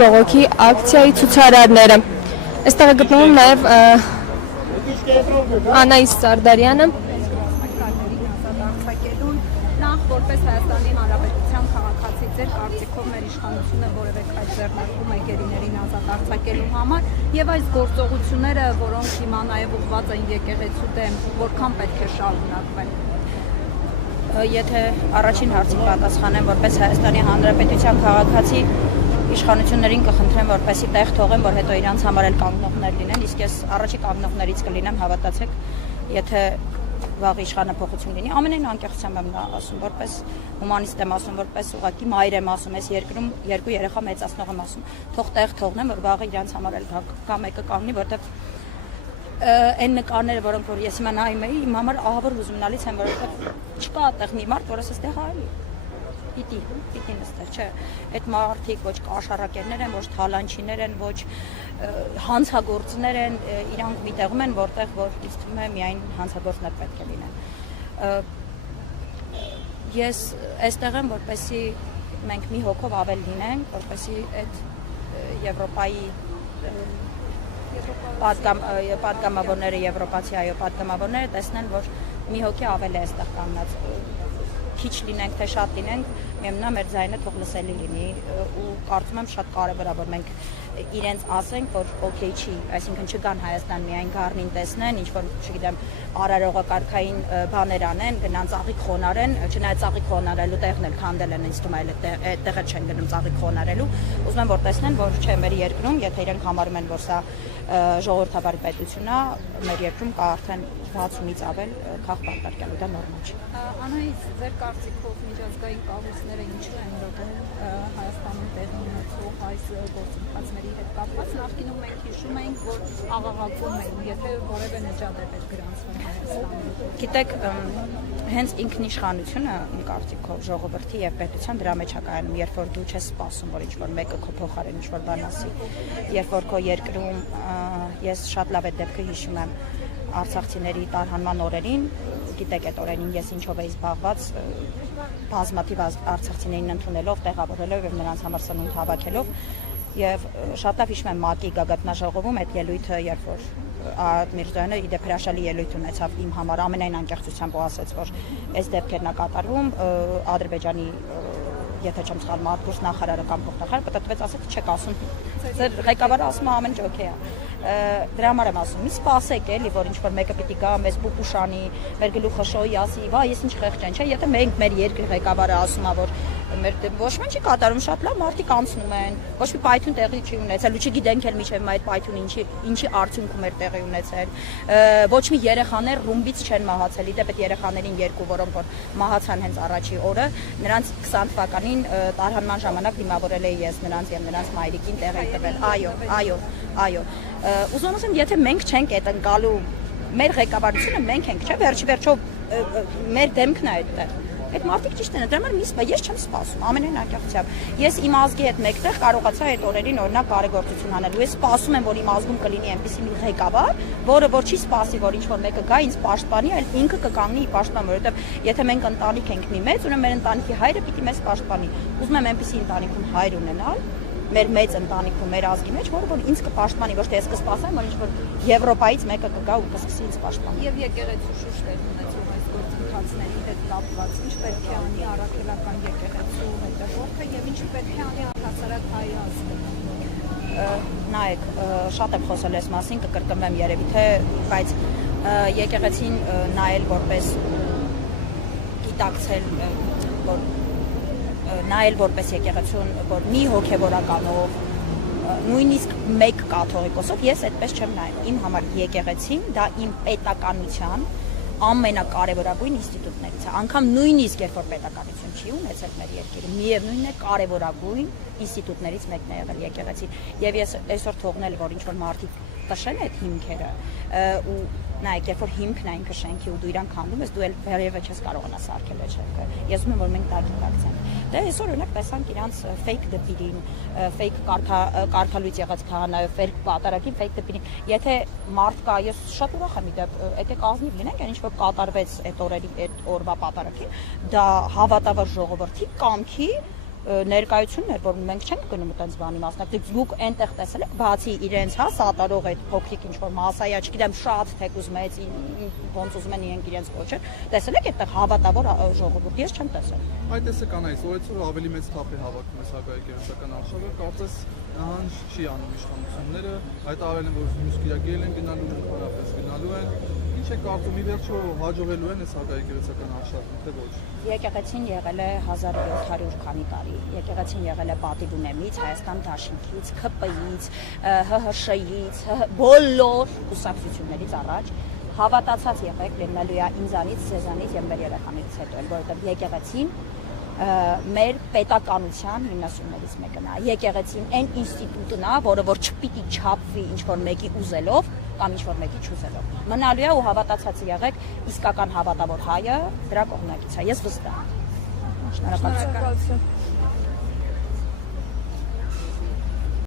բողոքի ակցիայի ցուցարարները։ Այստեղ է գտնվում նաև Անահիս Սարդարյանը։ Նախ որպես Հայաստանի Հանրապետության քաղաքացի ձեր կարծիքով մեր իշխանությունը որևէ քայլ ձեռնարկում է գերիներին ազատ արձակելու համար եւ այս գործողությունները, որոնք հիմա նաեւ ուղղված են եկեղեցու դեմ, որքան պետք է շարունակվեն։ Եթե առաջին հարցին պատասխանեմ որպես Հայաստանի Հանրապետության քաղաքացի, իշխանություններին կխնդրեմ որպեսզի տեղ թողեն, որ հետո իրանց համար էլ կանգնողներ լինեն, իսկ ես առաջի կանգնողներից կլինեմ, հավատացեք, եթե վաղ իշխանափոխություն լինի, ամենայն անկեղծությամբ եմ ասում, որպես հումանիստ եմ ասում, որպես ուղղակի մայր եմ ասում, այս երկրում երկու երեխա մեծացնող եմ ասում, թող տեղ թողնեմ, որ վաղը իրանց համար էլ կա մեկը կանգնի, որտեղ այն նկարները, որոնք որ ես հիմա նայում էի, իմ համար ահավոր հուզումնալից են, որովհետև չկա այդտեղ մի մարդ, որը այստեղ հայելի պիտի նստել, չէ, այդ մարդիկ ոչ կաշառակերներ են, ոչ թալանչիներ են, ոչ հանցագործներ են, իրանք մի տեղում են, որտեղ որ ինձ թվում է միայն հանցագործներ պետք է լինեն։ Ես այստեղ եմ, որպեսզի մենք մի հոգով ավել լինենք, որպեսզի այդ Եվրոպայի պատգամավորները, եվրոպացի այո պատգամավորները տեսնեն, որ մի հոգի ավել է այստեղ կանգնած, քիչ լինենք, թե շատ լինենք, միևնույն է մեր ձայնը թող լսելի լինի ու կարծում եմ շատ կարևոր է, որ մենք իրենց ասենք, որ օքեյ չի, այսինքն չգան Հայաստան միայն գառնին տեսնեն, ինչ որ, չգիտեմ, արարողակարգային բաներ անեն, գնան ծաղիկ խոնարեն, չնայած ծաղիկ խոնարելու տեղն էլ քանդել են, ինձ թվում է այդտեղ չեն գնում ծաղիկ խոնարելու, ուզում եմ որ տեսնեն, որ չէ, մեր երկրում, եթե իրենք համարում են, որ սա ժողովրդավար պետություն է, մեր երկրում կա արդեն 60-ից ավել քաղաք պարտարկելու, դա նորմալ չի։ Անահիս, ձեր կարծիքով միջազգային կառույցները ինչու են լոբում Հայաստանում տեղի ունեցող այս գործընթացների հետ կապված, նախկինում մենք հիշում ենք, որ աղաղակում էին, եթե որևէ նջատ է պետք գրանցվի Հայաստանում։ Գիտեք, հենց ինքնիշխանությունը իմ կարծիքով ժողովրդի եւ պետության դրա մեջ է կայանում, երբ որ դու չես սպասում, որ ինչ-որ մեկը քո փոխարեն ինչ-որ բան ասի, երբ որ քո երկրում ես շատ լավ այդ դեպքը հիշում եմ արցախցիների տարհանման օրերին, գիտեք այդ օրերին ես ինչով էի զբաղված, բազմաթիվ արցախցիներին ընդունելով, տեղավորելով եւ նրանց համար սնունդ հավաքելով եւ շատ լավ հիշում եմ ՄԱԿ-ի գագաթնաժողովում այդ ելույթը, երբ որ Արտակ Միրզոյանը իդեպ հրաշալի ելույթ ունեցավ իմ համար ամենայն անկեղծությամբ ու ասաց, որ այս դեպքերն է կատարվում Ադրբեջանի եթե չեմ սխալվում, արտգործ նախարարը կամ փոխնախարարը պատտվեց, ասեց չեք ասում, ձեր ղեկավարը ասում է ամեն ինչ օքեյ է։ Դրա համար եմ ասում, մի սպասեք էլի, որ ինչ-որ մեկը պիտի գա, մեզ պուպուշանի, մեր գլուխը շոյի, ասի, վա, ես ինչ խեղճ եմ, չէ, եթե մենք մեր երկրի ղեկավարը ասում է, որ մեր ոչ ոք չի կատարում, շատ լավ մարդիկ անցնում են, ոչ մի պայթյուն տեղի չի ունեցել, ու չգիտենք էլ միջև այդ պայթյունը ինչի արդյունքում էր տեղի ունեցել, ոչ մի երեխաներ ռումբից չեն մահացել, իդեպ այդ երեխաներին երկու, որոնք որ մահացան հենց առաջի օրը, նրանց 20 թվականին տարհանման ժամանակ դիմավորել էի ես նրանց եւ նրանց մայրիկին տեղ եմ տվել, այո, ուզում եմ ասեմ, եթե մենք չենք այդ ընկալու մեր ղեկավարությունը մենք ենք, չէ՞, վերջիվերջո մեր դեմքն է այդտեղ։ Այդ մարդիկ ճիշտ են, դրա համար ես չեմ սպասում, ամենայն անկեղծությամբ։ Ես իմ ազգի հետ մեկտեղ կարողացա այդ օրերին օրինակ բարեգործություն անել, ու ես սպասում եմ, որ իմ ազգում կլինի այնպիսի մի ղեկավար, որը որ չի սպասի, որ ինչ-որ մեկը գա ինձ պաշտպանի, այլ ինքը կկանգնի պաշտպան, որովհետև եթե մենք ընտանիք ենք մի մեծ, ուրեմն մեր ընտանիքի հայրը պիտի մեզ պաշտպանի։ Ուզում եմ այնպիսի ընտանիքում հայր ունենալ, մեր մեծ ընտանիքում, մեր ազգի մեջ, որը որ ինձ կպաշտպանի, ոչ թե ես կսպասեմ, որ ինչ-որ Եվրոպայից մեկը կգա ու կսկսի ինձ պաշտպանել։ Եվ եկեղեցու շուշտեր ունեցող այս գործընթացների հետ կապված, ինչ պետք է անի առաքելական եկեղեցու հետևորդը եւ ինչ պետք է անի առհասարակ հայ ազգը։ Նայեք, շատ եմ խոսել այս մասին, կկրկնվեմ երևի թե, բայց եկեղեցին նայել որպես գիտակցել, որ նայել որպես եկեղեցուն, որ մի հոգևորականով, նույնիսկ մեկ կաթողիկոսով ես այդպես չեմ նայում։ Իմ համար եկեղեցին դա իմ պետականության ամենակարևորագույն ինստիտուտներից է։ Անգամ նույնիսկ երբ որ պետականություն չի ունեցել մեր երկիրում, միևնույնն է կարևորագույն ինստիտուտներից մեկն է եղել եկեղեցին։ Եվ ես այսօր թողնել, որ ինչ որ մարդիկ տշեն այդ հիմքերը ու նայեք, երբ որ հիմքն է ինքը շենքի ու դու իրան քանդում ես, դու էլ վերևը չես կարողանա սարքել այդ շենքը։ Ես ուզում եմ, որ մենք դա գիտակցենք։ Դե այսօր օրինակ տեսանք իրանց ֆեյք դպիրին, ֆեյք կարգալույց եղած քահանայով, ֆեյք պատարագին, ֆեյք դպիրին։ Եթե մարդ կա, ես շատ ուրախ եմ իդեպ, եկեք ազնիվ լինենք, այն ինչ որ կատարվեց այդ օրերի այդ օրվա պատարագին, դա հավատավոր ժողովրդի կամքի ներկայությունն էր, որ մենք չենք գնում այդպես բանի մասնակցել։ Դուք այնտեղ տեսել եք, բացի իրենց, հա, սատարող այդ փոքրիկ ինչ-որ մասայա, չգիտեմ, շատ թեկուզ մեծ ոնց ուզում են իրենք իրենց կոչել, տեսել եք այդտեղ հավատավոր ժողովուրդ, ես չեմ տեսել։ Այդ տեսը կանայից, որ ավելի մեծ թափ է հավաքում այս հակաեկեղեցական արշավը, կարծես նահանջ չի անում իշխանությունները, հայտարարել են, որ մյուս կիրակել են գնալու, հարաբերս գնալու են։ Ինչ է կարծում, ի վերջո հաջողելու են այս հակաեկեղեցական արշավը, թե ոչ։ Եկեղեցին եղել է 1700 քանի տարի։ Եկեղեցին եղել է պատիվ ունեմից, Հայաստան Դաշինքից, ՔՊ-ից, ՀՀՇ-ից, բոլոր կուսակցություններից առաջ հավատացած եղեք լինելու է ինձանից, ձեզանից եւ մեր երեխաներից հետո, որովհետեւ եկեղեցին մեր պետականության հիմնասյուներից մեկն է։ Եկեղեցին այն ինստիտուտն է, որը որ չպիտի չափվի ինչ-որ մեկի ուզելով կամ ինչ-որ մեկի չուզելով։ Մնալու է ու հավատացած եղեք, իսկական հավատավոր հայը դրա կողմնակից է։ Ես վստահ եմ։ Շնորհակալություն։